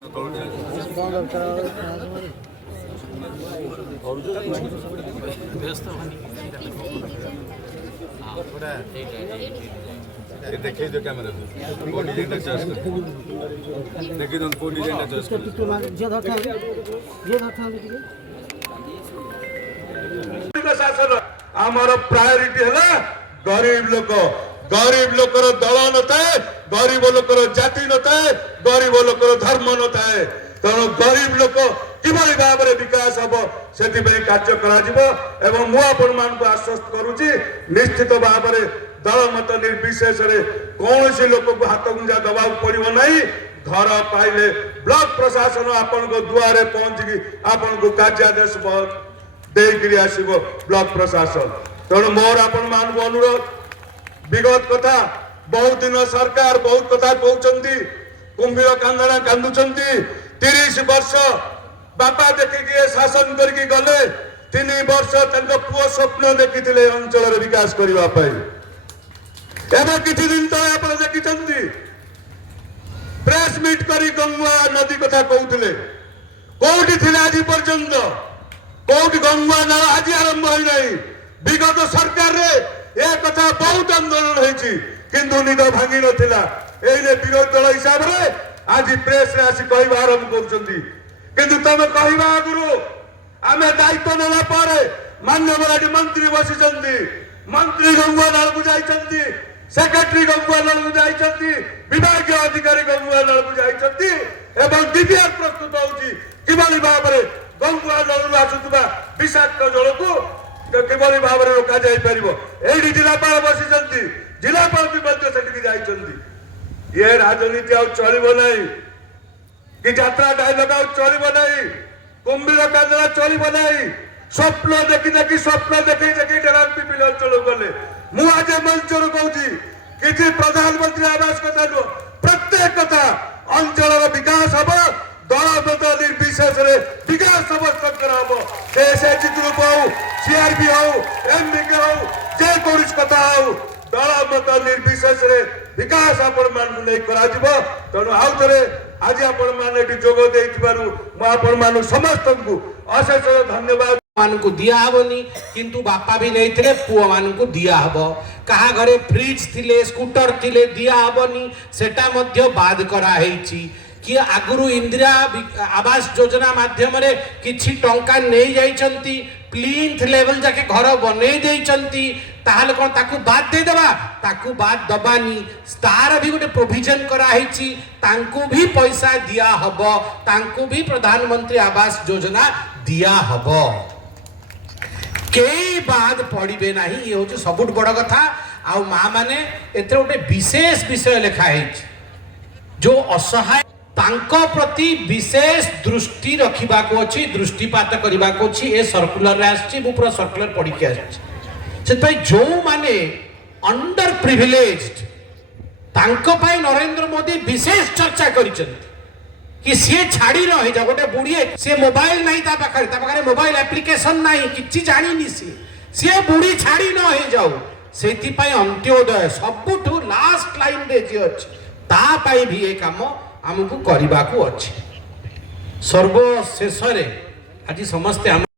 देखिए जो कैमरा को डिजाइन चॉइस कर देखिए तो को डिजाइन चॉइस कर शासन आमर प्रायोरिटी है गरीब लोकर दल न थाए गरीब लोकर जाति न थाए गरीब लोकर धर्म न थाए तेणु गरीब लोक किभली भाव में विकास हम से कार्य कर आश्वस्त करुच्ची निश्चित भाव में दल मत निर्विशेष कौन सी लोक को हाथ गुंजा दबा पड़ो ना घर पाइले ब्लॉक प्रशासन आपण को दुआरे पहुंची आपण को कार्यादेश देकर आसब ब्लॉक प्रशासन तेणु मोर आपण मान अनुरोध विगत कथा बहुत दिन सरकार बहुत कथा कहते कुंभीर कांदना कांदुंट 30 वर्ष बापा देखिए शासन करके गले 3 वर्ष पुओ स्वप्न देखी अंचल विकास करने किसी दिन तले आप देखी प्रेस मीट कर गंगा नदी कथा कहते कौटी थे आज पर्यंत कौटी गंगा नाल आज आरंभ होना विगत सरकार रे ए कथा बहुत आंदोलन होती किंतु निद भांगी नाला विरोधी दल हिसाब से आज प्रेस रे आसी कहवा आरंभ कर तुम कहवा आगु आम दायित्व नेला मान्य मराठी मंत्री बसी मंत्री गंगा नाल को जाइए सेक्रेटरी गंगा नाल को जाइए विभाग अधिकारी गंगा नाल को जाइए डीपीआर प्रस्तुत होगी किभली भाव में गंगा नाल आसुवा विषाक्त जल को किभली भाव में रोक जापर ये जिलापाल बसी जिलापाल भी ये राजनीति चलो ना कि यात्रा डायलग चलो ना कुंभीर कांदना चलो ना स्वप्न देखी देखी स्वप्न देखी देखी पिपिल अंचल गले मुझे मंचर कहूँ कि प्रधानमंत्री आवास कथा नुह प्रत्येक कथा अंचल विकास हम दल मत निर्विशेष विकास समस्त हम एसएचजी ग्रुप हो सीआरपी हो एमबीके हो जेकोसी कथा हो दल मत निर्विशेष विकास आपण नहीं तेणु आउ थे आज आपण मैंने समस्त को अशेष धन्यवाद मानकु दिया हबनी किंतु बापा भी नहीं थे पुआ मानकु दिया हबो कहा घरे फ्रिज थिले स्कूटर थिले दिया हबनी सेटा मध्य बाद करा हेची कि आगुरु इंदिरा आवास योजना माध्यम रे किछि टंका नहीं जाइचंती प्लिंथ लेवल जाके घर बनै देइचंती ताहले कोन ताकु बाद दे देबा ताकु बाद दबानी स्टार भी गोटे प्रोविजन करा हेची तांकु भी पैसा दिया हबो तांकु भी प्रधानमंत्री आवास योजना दिया हबो कई बाद पड़े ना ये हूँ सब बड़ कथा आ माँ मैंने एते गोटे विशेष विषय लिखा है जो असहाय तांको प्रति विशेष दृष्टि रखा अच्छी दृष्टिपात करने को अच्छी ए सर्कुलर आसी पूरा सर्कुलर पढ़ी आसी जो माने अंडर प्रिविलेज्ड तांको पाई नरेंद्र मोदी विशेष चर्चा करिसेंती कि सी छाड़ी न जा गोटे बुढ़ी सी मोबाइल नहीं पाखे मोबाइल एप्लिकेशन नहीं कि जानी सी बुढ़ी छाड़ी न जाऊ से अंत्योदय सबुठू लास्ट लाइन रे जी अच्छी भी ये कम आमको करने को अच्छी सर्वशेष आज समस्ते